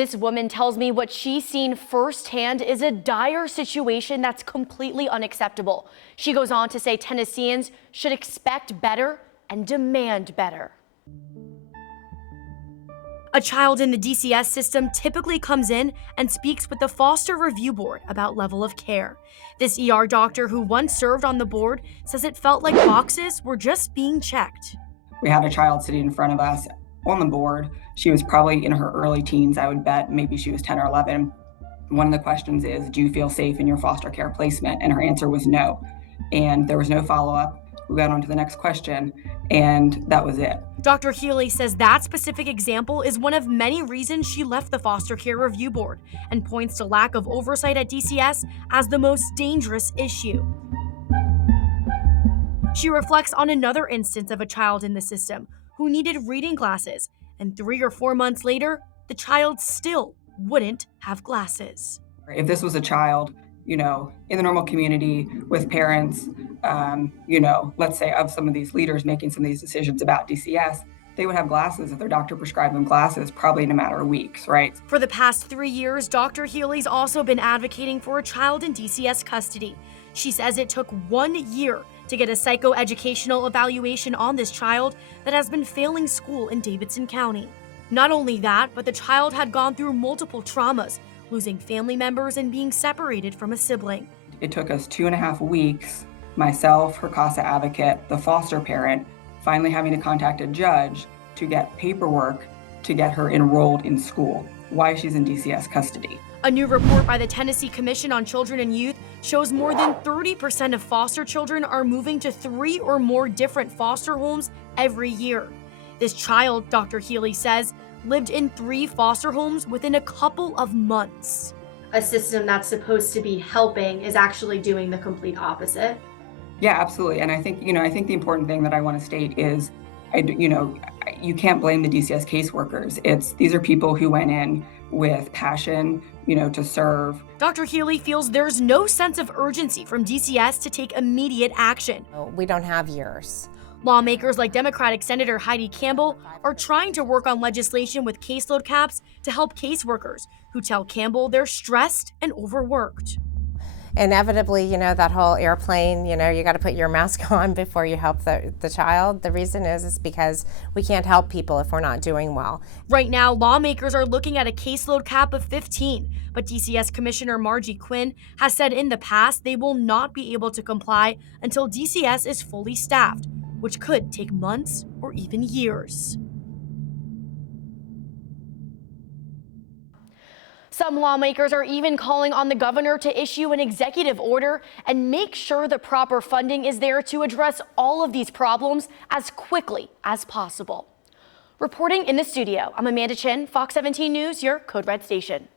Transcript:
This woman tells me what she's seen firsthand is a dire situation that's completely unacceptable. She goes on to say Tennesseans should expect better and demand better. A child in the DCS system typically comes in and speaks with the Foster Review Board about level of care. This ER doctor who once served on the board says it felt like boxes were just being checked. We had a child sitting in front of us on the board. She was probably in her early teens, I would bet. Maybe she was 10 or 11. One of the questions is, do you feel safe in your foster care placement? And her answer was no. And there was no follow-up. We got on to the next question, and that was it. Dr. Healy says that specific example is one of many reasons she left the Foster Care Review Board and points to lack of oversight at DCS as the most dangerous issue. She reflects on another instance of a child in the system who needed reading glasses, and 3 or 4 months later, the child still wouldn't have glasses. If this was a child, in the normal community with parents, let's say of some of these leaders making some of these decisions about DCS, they would have glasses if their doctor prescribed them glasses probably in a matter of weeks, right? For the past 3 years, Dr. Healy's also been advocating for a child in DCS custody. She says it took 1 year to get a psychoeducational evaluation on this child that has been failing school in Davidson County. Not only that, but the child had gone through multiple traumas, losing family members and being separated from a sibling. It took us 2.5 weeks, myself, her CASA advocate, the foster parent, finally having to contact a judge to get paperwork to get her enrolled in school while she's in DCS custody. A new report by the Tennessee Commission on Children and Youth shows more than 30% of foster children are moving to 3 or more different foster homes every year. This child, Dr. Healy says, lived in 3 foster homes within a couple of months. A system that's supposed to be helping is actually doing the complete opposite. Yeah, absolutely. And I think the important thing that I want to state is, you can't blame the DCS caseworkers. These are people who went in with passion, to serve. Dr. Healy feels there's no sense of urgency from DCS to take immediate action. We don't have years. Lawmakers like Democratic Senator Heidi Campbell are trying to work on legislation with caseload caps to help caseworkers who tell Campbell they're stressed and overworked. Inevitably, that whole airplane, you got to put your mask on before you help the child. The reason is because we can't help people if we're not doing well. Right now, lawmakers are looking at a caseload cap of 15, but DCS Commissioner Margie Quinn has said in the past they will not be able to comply until DCS is fully staffed, which could take months or even years. Some lawmakers are even calling on the governor to issue an executive order and make sure the proper funding is there to address all of these problems as quickly as possible. Reporting in the studio, I'm Amanda Chin, Fox 17 News, your Code Red station.